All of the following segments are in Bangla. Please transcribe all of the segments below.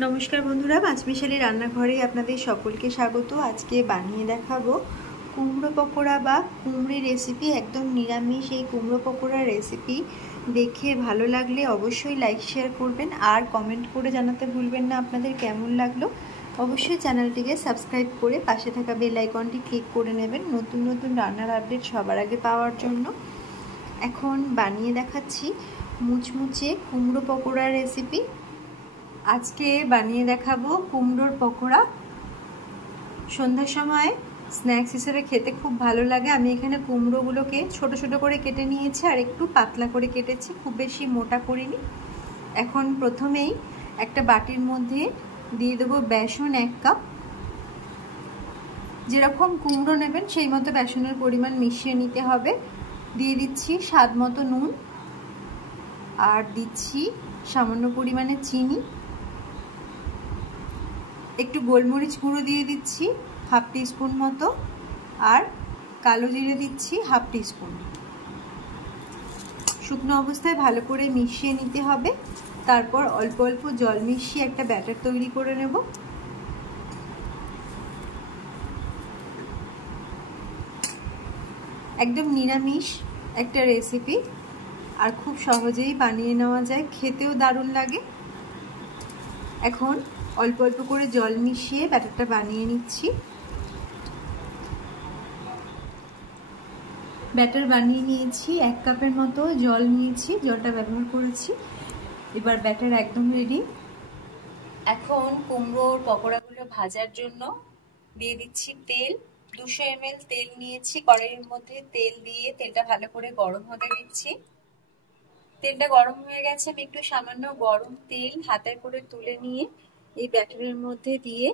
नमस्कार बंधुरा पाँचमिशाली रान्नाघरे आपनादेर सकलके स्वागत। आज के बानिये देखाबो कुमड़ो पकोड़ा बा कुमड़ी रेसिपि। एकदम निरामिष এই কুমড়ো পকোড়া रेसिपि देखे भालो लागले अवश्यई लाइक शेयर करबेन और कमेंट करे जानाते भूलबेन ना आपनादेर केमन लागलो। अवश्यई चैनलटिके सबस्क्राइब करे पाशे थाका बेल आइकनटी क्लिक करे नेबेन नतून नतून रान्नार आपडेट सबार आगे पाওয়ার জন্য। এখন বানিয়ে দেখাচ্ছি মুচমুচে কুমড়ো পকোড়া रेसिपि। आज के बानिए देखाबो कुमड़ोर पकोड़ा। सन्ध्यार समय स्नैक्स हिसेबे खेते खूब भालो लागे। आमी एखाने कुमड़ोगुलोके छोटो छोटो करे केटे नियेछि और एकटू पातला करे केटेछि, खूब बेशी मोटा करिनि। एखन प्रथमेई एकटा बाटिर मध्य दिये देब बेसन 1 कप। जेरकम कुमड़ो नेबेन सेई मतो बेसनेर परिमाण मिशिये निते होबे। दिये दिচ্ছি स्वाद मतो नुन और दिচ্ছি सामान्य परिमाणे चीनी। एकटू गोलमरिच गुड़ो दिए दिচ্ছি हाफ टीस्पून मतो और कालो जिरे दिচ্ছি हाफ टीस्पून। शुकनो अवस्थाय भालो करे मिशिए निते होबे। तारपर अल्प अल्प जल मिशिए एकटा बैटर तैरी करे नेब। एकदम निरामिष एकटा रेसिपि और खूब सहजेई बानिये नेওয়া যায়, खेतेও दारुण लागे। এখন অল্প অল্প করে জল মিশিয়ে ব্যাটারটা বানিয়ে নিচ্ছি। ব্যাটার বানিয়ে নিয়েছি, 1 কাপের মতো জল নিয়েছি, জলটা ব্যবহার করেছি। এবার ব্যাটার একদম রেডি। এখন কুমড়োর পকোড়াগুলো ভাজার জন্য দিয়ে দিচ্ছি তেল। 200 ml তেল নিয়েছি, কড়াইয়ের মধ্যে তেল দিয়ে তেলটা ভালো করে গরম হতে দিচ্ছি। তেলটা গরম হয়ে গেছে, আমি একটু সামান্য গরম তেল হাতে করে তুলে নিয়ে এই ব্যাটারের মধ্যে দিয়ে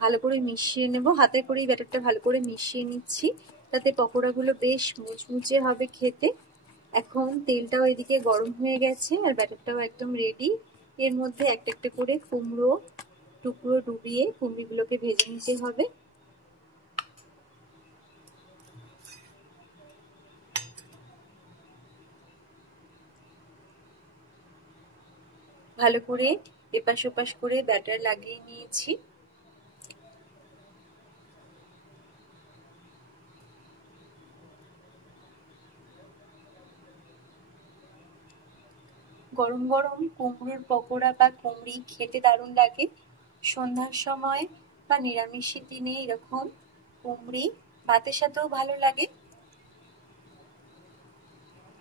ভালো করে মিশিয়ে নেব। হাতে করে এই ব্যাটারটা ভালো করে মিশিয়ে নিচ্ছি, তাতে পকোড়াগুলো বেশ মুচমুচে হবে খেতে। এখন তেলটাও এদিকে গরম হয়ে গেছে আর ব্যাটারটাও একদম রেডি। এর মধ্যে একটা একটা করে কুমড়ো টুকরো ডুবিয়ে কুমড়িগুলোকে ভেজে নিতে হবে। ভালো করে এপাশ ওপাশ করে ব্যাটার লাগিয়ে নিয়েছি। গরম গরম কুমড়োর পকোড়া বা কুমড়ি খেতে দারুণ লাগে। সন্ধ্যার সময় বা নিরামিষের দিনে এরকম কুমড়ি ভাতের সাথেও ভালো লাগে।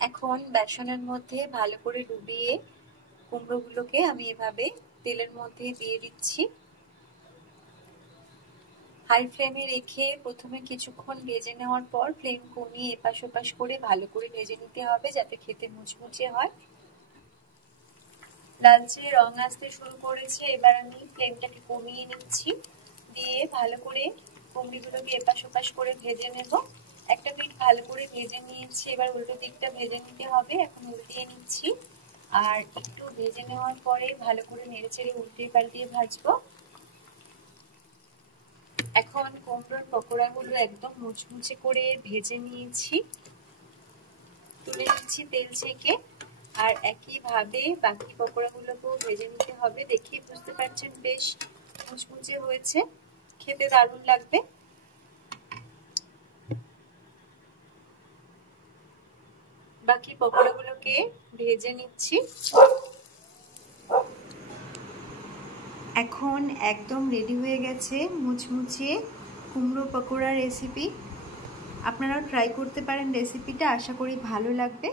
এখন বেসনের মধ্যে ভালো করে ডুবিয়ে কুমড়োগুলোকে আমি এভাবে তেলের মধ্যে দিয়ে দিচ্ছি। হাই ফ্লেমে রেখে প্রথমে কিছুক্ষণ ভেজে নেওয়ার পর ফ্লেম কমিয়ে এপাশ ওপাশ করে ভালো করে ভেজে নিতে হবে, যাতে খেতে মুচমুচে হয়। লালচে রং আসতে শুরু করেছে, এবার আমি ফ্লেমটাকে কমিয়ে নিচ্ছি। দিয়ে ভালো করে কুমড়িগুলোকে এপাশ ওপাশ করে ভেজে নেব। 1 মিনিট ভালো করে ভেজে নিয়েছি, এবার উল্টো দিকটা ভেজে নিতে হবে। এখন উল্টিয়ে নিচ্ছি আর একটু ভেজে নেওয়ার পরে ভালো করে নেড়েচেড়ে উল্টে পাল্টিয়ে ভাজবো। এখন কুমড়োর পকোড়াগুলো একদম মুচমুচে করে ভেজে নিয়েছি, তুলে নিচ্ছি তেল থেকে। আর একইভাবে বাকি পকোড়াগুলোকেও ভেজে নিতে হবে। দেখে বুঝতে পারছেন বেশ মুচমুচে হয়েছে, খেতে দারুণ লাগবে। বাকি পকোড়াগুলোকে ভেজে নিচ্ছি। এখন একদম রেডি হয়ে গেছে মুচমুচে কুমড়ো পকোড়া রেসিপি। আপনারাও ট্রাই করতে পারেন রেসিপিটা, আশা করি ভালো লাগবে।